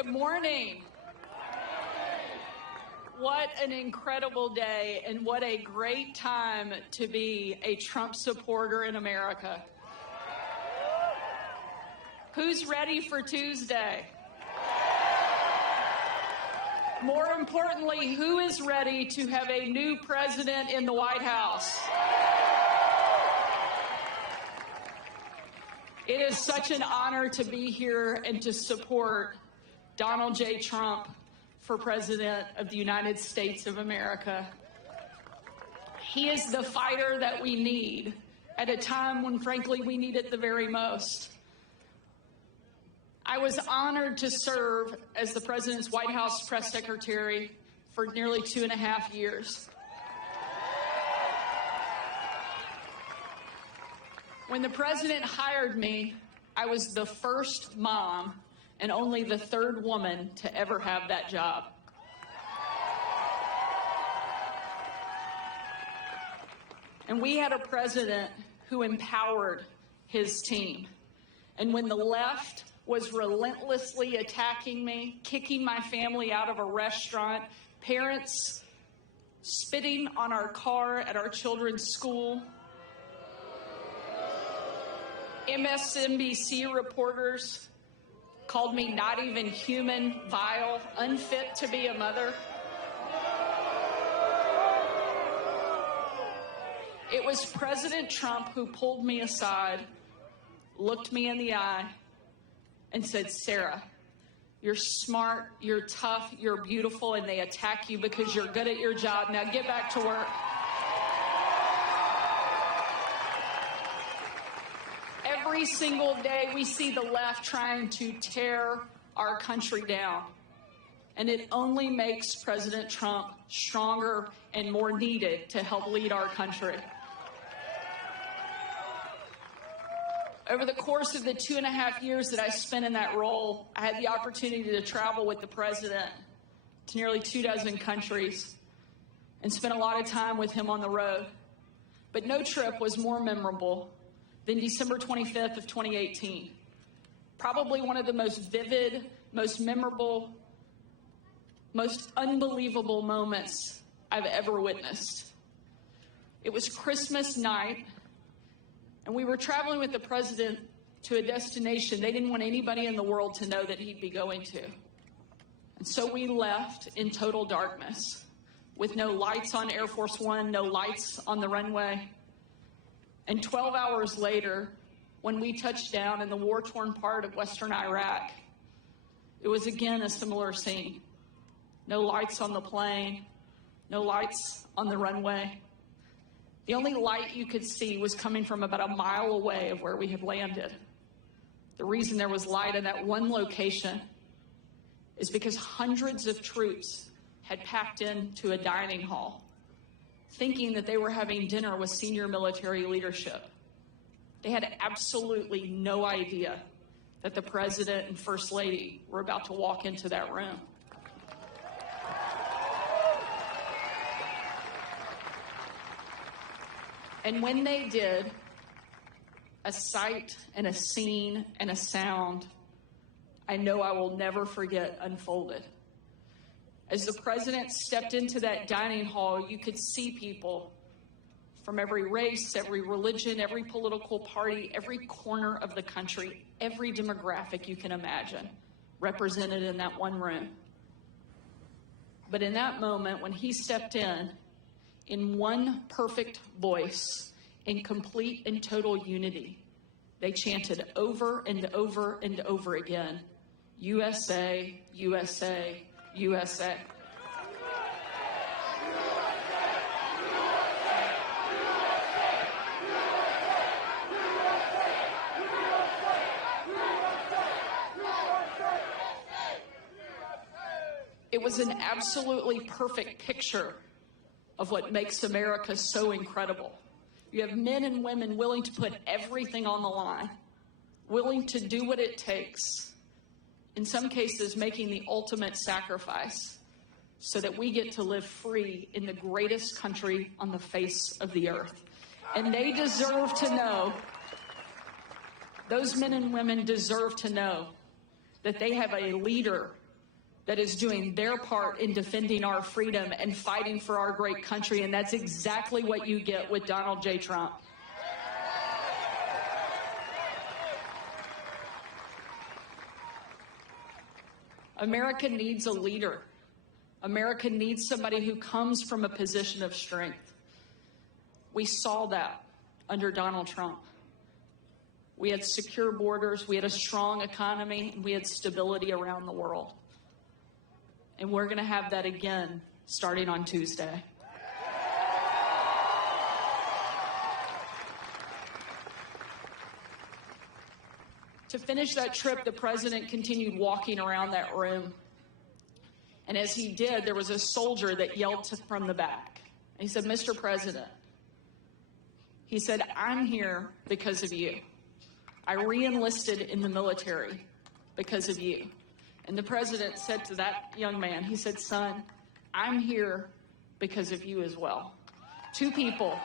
Good morning. What an incredible day, and what a great time to be a Trump supporter in America. Who's ready for Tuesday? More importantly, who is ready to have a new president in the White House? It is such an honor to be here and to support Donald J. Trump for President of the United States of America. He is the fighter that we need at a time when, frankly, we need it the very most. I was honored to serve as the President's White House press secretary for nearly 2.5 years. When the President hired me, I was the first mom and only the third woman to ever have that job. And we had a president who empowered his team. And when the left was relentlessly attacking me, kicking my family out of a restaurant, parents spitting on our car at our children's school, MSNBC reporters called me not even human, vile, unfit to be a mother. It was President Trump who pulled me aside, looked me in the eye, and said, "Sarah, you're smart, you're tough, you're beautiful, and they attack you because you're good at your job. Now get back to work." Every single day we see the left trying to tear our country down. And it only makes President Trump stronger and more needed to help lead our country. Over the course of the 2.5 years that I spent in that role, I had the opportunity to travel with the president to nearly 24 countries and spent a lot of time with him on the road. But no trip was more memorable than December 25th of 2018. Probably one of the most vivid, most memorable, most unbelievable moments I've ever witnessed. It was Christmas night, and we were traveling with the president to a destination they didn't want anybody in the world to know that he'd be going to. And so we left in total darkness, with no lights on Air Force One, no lights on the runway. And 12 hours later, when we touched down in the war-torn part of western Iraq, it was again a similar scene. No lights on the plane, no lights on the runway. The only light you could see was coming from about a mile away of where we had landed. The reason there was light in that one location is because hundreds of troops had packed into a dining hall, thinking that they were having dinner with senior military leadership. They had absolutely no idea that the president and first lady were about to walk into that room. And when they did, a sight and a scene and a sound I know I will never forget unfolded. As the president stepped into that dining hall, you could see people from every race, every religion, every political party, every corner of the country, every demographic you can imagine represented in that one room. But in that moment, when he stepped in one perfect voice, in complete and total unity, they chanted over and over and over again, "USA, USA, USA." It was an absolutely perfect picture of what makes America so incredible. You have men and women willing to put everything on the line, willing to do what it takes, in some cases making the ultimate sacrifice so that we get to live free in the greatest country on the face of the earth. And they deserve to know, those men and women deserve to know that they have a leader that is doing their part in defending our freedom and fighting for our great country, and that's exactly what you get with Donald J. Trump. America needs a leader. America needs somebody who comes from a position of strength. We saw that under Donald Trump. We had secure borders, we had a strong economy, and we had stability around the world. And we're going to have that again starting on Tuesday. To finish that trip, the president continued walking around that room. And as he did, there was a soldier that yelled from the back. And he said, "Mr. President," he said, "I'm here because of you. I re-enlisted in the military because of you." And the president said to that young man, he said, "Son, I'm here because of you as well." Two people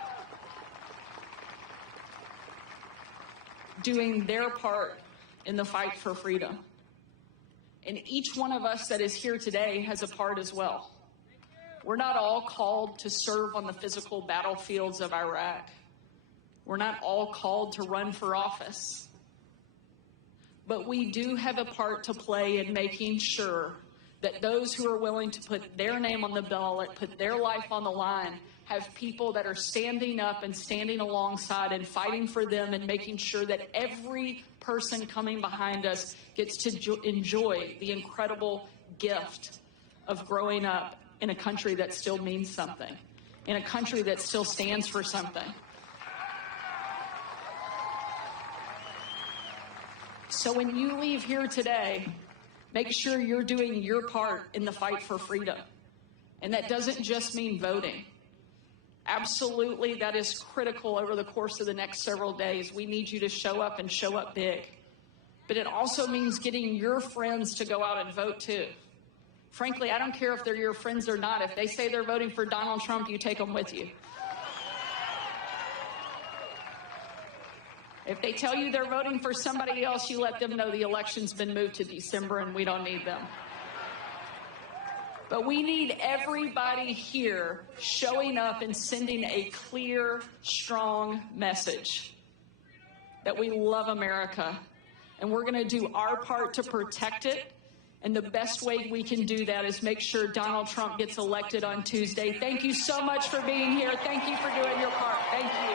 doing their part in the fight for freedom. And each one of us that is here today has a part as well. We're not all called to serve on the physical battlefields of Iraq. We're not all called to run for office. But we do have a part to play in making sure that those who are willing to put their name on the ballot, put their life on the line, have people that are standing up and standing alongside and fighting for them and making sure that every person coming behind us gets to enjoy the incredible gift of growing up in a country that still means something, in a country that still stands for something. So when you leave here today, make sure you're doing your part in the fight for freedom. And that doesn't just mean voting. Absolutely, that is critical over the course of the next several days. We need you to show up and show up big. But it also means getting your friends to go out and vote too. Frankly, I don't care if they're your friends or not. If they say they're voting for Donald Trump, you take them with you. If they tell you they're voting for somebody else, you let them know the election's been moved to December and we don't need them. But we need everybody here showing up and sending a clear, strong message that we love America and we're going to do our part to protect it. And the best way we can do that is make sure Donald Trump gets elected on Tuesday. Thank you so much for being here. Thank you for doing your part. Thank you.